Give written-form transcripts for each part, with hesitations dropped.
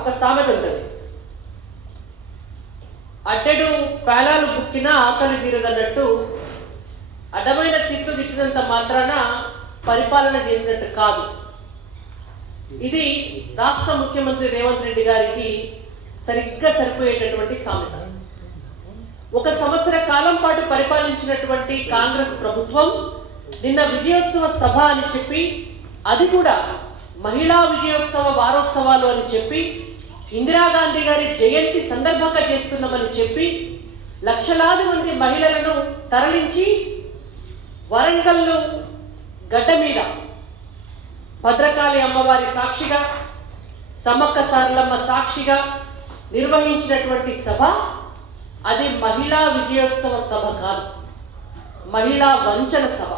ఒక సామెత ఉంటుంది, అట్టెడు పేలాలు బుక్కినా ఆకలి తీరదన్నట్టు అడ్డమైన తిట్లు తిట్టినంత మాత్రాన పరిపాలన చేసినట్టు కాదు. ఇది రాష్ట్ర ముఖ్యమంత్రి రేవంత్ రెడ్డి గారికి సరిగ్గా సరిపోయేటటువంటి సామెత. 1 సంవత్సర కాలం పాటు పరిపాలించినటువంటి కాంగ్రెస్ ప్రభుత్వం నిన్న విజయోత్సవ సభ అని చెప్పి, అది కూడా మహిళా విజయోత్సవ వారోత్సవాలు అని చెప్పి, ఇందిరాగాంధీ గారి జయంతి సందర్భంగా చేస్తున్నామని చెప్పి లక్షలాది మంది మహిళలను తరలించి వరంగల్లు గడ్డ మీద భద్రకాళి అమ్మవారి సాక్షిగా, సమ్మక్క సారలమ్మ సాక్షిగా నిర్వహించినటువంటి సభ అది మహిళా విజయోత్సవ సభ కాదు, మహిళా వంచన సభ.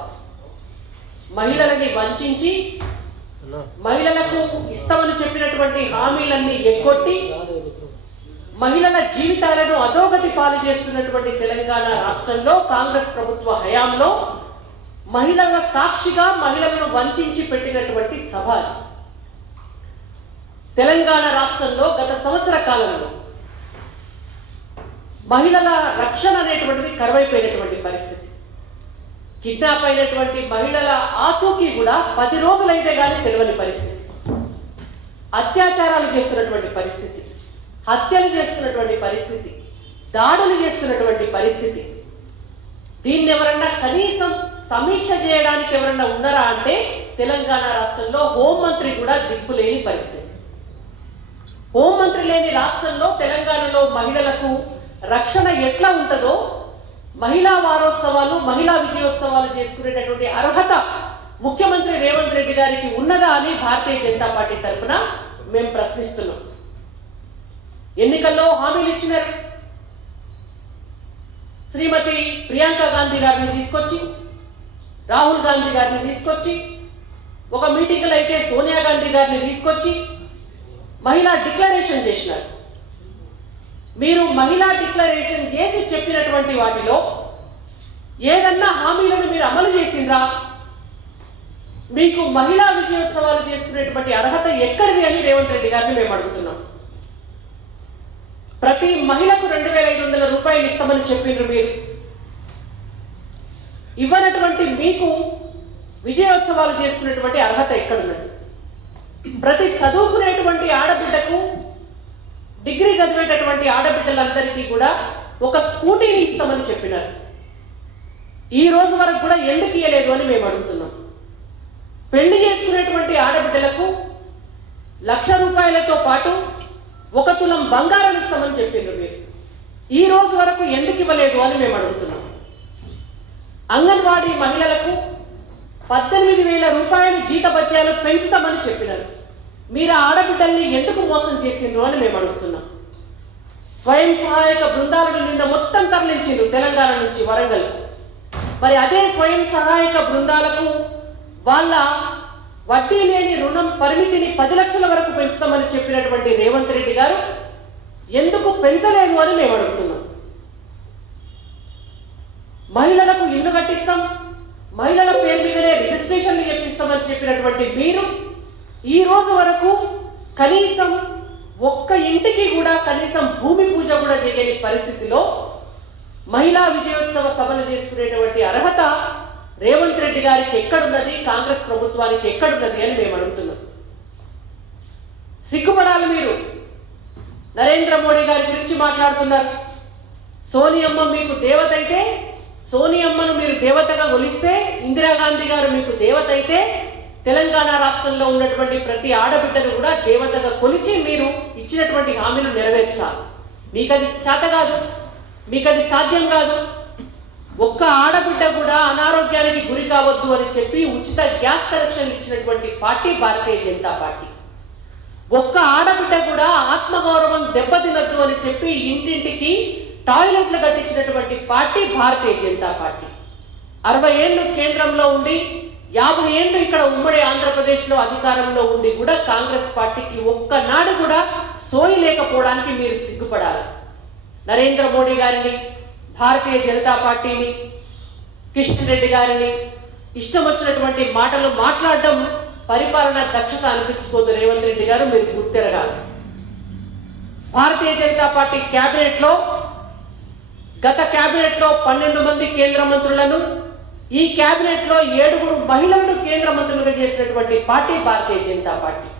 మహిళలని వంచించి మహిళలకు ఇస్తామని చెప్పినటువంటి హామీలన్నీ ఎగ్గొట్టి మహిళల జీవితాలను అధోగతి పాలు చేస్తున్నటువంటి తెలంగాణ రాష్ట్రంలో కాంగ్రెస్ ప్రభుత్వ హయాంలో మహిళల సాక్షిగా మహిళలను వంచించి పెట్టినటువంటి సభ. తెలంగాణ రాష్ట్రంలో గత సంవత్సర కాలంలో మహిళల రక్షణ అనేటువంటిది కరువైపోయినటువంటి పరిస్థితి. కిడ్నాప్ అయినటువంటి మహిళల ఆచూకీ కూడా 10 రోజులైతే కానీ తెలియని పరిస్థితి. అత్యాచారాలు చేస్తున్నటువంటి పరిస్థితి, హత్యలు చేస్తున్నటువంటి పరిస్థితి, దాడులు చేస్తున్నటువంటి పరిస్థితి. దీన్ని ఎవరన్నా కనీసం సమీక్ష చేయడానికి ఎవరన్నా ఉన్నారా అంటే తెలంగాణ రాష్ట్రంలో హోంమంత్రి కూడా దిక్కులేని పరిస్థితి. హోంమంత్రి లేని రాష్ట్రంలో తెలంగాణలో మహిళలకు రక్షణ ఎట్లా ఉంటుందో, మహిళా వారోత్సవాలు మహిళా విజయోత్సవాలు చేసుకునేటటువంటి అర్హత ముఖ్యమంత్రి రేవంత్ రెడ్డి గారికి ఉన్నదా అని భారతీయ జనతా పార్టీ తరఫున మేము ప్రశ్నిస్తున్నాం. ఎన్నికల్లో హామీలు ఇచ్చినారు. శ్రీమతి ప్రియాంక గాంధీ గారిని తీసుకొచ్చి, రాహుల్ గాంధీ గారిని తీసుకొచ్చి, ఒక మీటింగ్లో అయితే సోనియా గాంధీ గారిని తీసుకొచ్చి మహిళా డిక్లరేషన్ చేసినారు. మీరు మహిళా డిక్లరేషన్ చేసి చెప్పినటువంటి వాటిలో ఏదన్నా హామీలను మీరు అమలు చేసిండ్రా? మీకు మహిళా విజయోత్సవాలు చేసుకునేటువంటి అర్హత ఎక్కడిది అని రేవంత్ రెడ్డి గారిని మేము అడుగుతున్నాం. ప్రతి మహిళకు 2500 రూపాయలు ఇస్తామని చెప్పిండ్రు. మీరు ఇవ్వనటువంటి మీకు విజయోత్సవాలు చేసుకునేటువంటి అర్హత ఎక్కడున్నది? ప్రతి చదువుకునేటువంటి ఆడబిడ్డకు, డిగ్రీ చదివేటటువంటి ఆడబిడ్డలందరికీ కూడా ఒక స్కూటీని ఇస్తామని చెప్పినారు. ఈ రోజు వరకు కూడా ఎందుకు ఇయ్యలేదు అని మేము అడుగుతున్నాం. పెళ్లి చేసుకునేటువంటి ఆడబిడ్డలకు 1,00,000 రూపాయలతో పాటు 1 తులం బంగారం ఇస్తామని చెప్పిండ్రు. మీరు ఈ రోజు వరకు ఎందుకు ఇవ్వలేదు అని మేము అడుగుతున్నాం. అంగన్వాడీ మహిళలకు 18,000 రూపాయలు జీతభత్యాలు పెంచుతామని చెప్పినారు. మీరు ఆడబిడ్డల్ని ఎందుకు మోసం చేసిండ్రు అని మేము అడుగుతున్నాం. స్వయం సహాయక బృందాలను నిన్న మొత్తం తరలించిండ్రు తెలంగాణ నుంచి వరంగల్. మరి అదే స్వయం సహాయక బృందాలకు వాళ్ళ వడ్డీ లేని రుణం పరిమితిని 10 లక్షల వరకు పెంచుతామని చెప్పినటువంటి రేవంత్ రెడ్డి గారు ఎందుకు పెంచలేదు అని మేము అడుగుతున్నాం. మహిళలకు ఇల్లు కట్టిస్తాం, మహిళల పేరు మీదనే రిజిస్ట్రేషన్లు చేపిస్తామని చెప్పినటువంటి మీరు ఈ రోజు వరకు కనీసం ఒక్క ఇంటికి కూడా కనీసం భూమి పూజ కూడా చేయని పరిస్థితిలో మహిళా విజయోత్సవ సభలు చేసుకునేటువంటి అర్హత రేవంత్ రెడ్డి గారికి ఎక్కడున్నది, కాంగ్రెస్ ప్రభుత్వానికి ఎక్కడున్నది అని మేము అడుగుతున్నాం. సిగ్గుపడాలి. మీరు నరేంద్ర మోడీ గారి గురించి మాట్లాడుతున్నారు. సోనియమ్మ మీకు దేవత అయితే, సోనియమ్మను మీరు దేవతగా కొలిస్తే, ఇందిరాగాంధీ గారు మీకు దేవత అయితే తెలంగాణ రాష్ట్రంలో ఉన్నటువంటి ప్రతి ఆడబిడ్డను కూడా దేవతగా కొలిచి మీరు ఇచ్చినటువంటి హామీలు నెరవేర్చాలి. మీకు అది చేత కాదు, మీకు అది సాధ్యం కాదు. ఒక్క ఆడబిడ్డ కూడా అనారోగ్యానికి గురి కావద్దు అని చెప్పి ఉచిత గ్యాస్ కనెక్షన్ ఇచ్చినటువంటి పార్టీ భారతీయ జనతా పార్టీ. ఒక్క ఆడబిడ్డ కూడా ఆత్మగౌరవం దెబ్బతినద్దు అని చెప్పి ఇంటింటికి టాయిలెట్లు కట్టించినటువంటి పార్టీ భారతీయ జనతా పార్టీ. 60 ఏళ్ళు కేంద్రంలో ఉండి 50 ఏళ్ళు ఇక్కడ ఉమ్మడి ఆంధ్రప్రదేశ్లో అధికారంలో ఉండి కూడా కాంగ్రెస్ పార్టీకి ఒక్కనాడు కూడా సోయి లేకపోవడానికి మీరు సిగ్గుపడాలి. నరేంద్ర మోడీ గారిని, భారతీయ జనతా పార్టీని, కిషన్ రెడ్డి గారిని ఇష్టం వచ్చినటువంటి మాటలు మాట్లాడడం పరిపాలన దక్షత అనిపించుకోదు. రేవంత్ రెడ్డి గారు మీరు గుర్తెరగాలి. భారతీయ జనతా పార్టీ క్యాబినెట్లో గత క్యాబినెట్లో 12 మంది కేంద్ర మంత్రులను, ఈ క్యాబినెట్లో 7 మహిళలను కేంద్ర మంత్రులుగా చేసినటువంటి పార్టీ భారతీయ జనతా పార్టీ.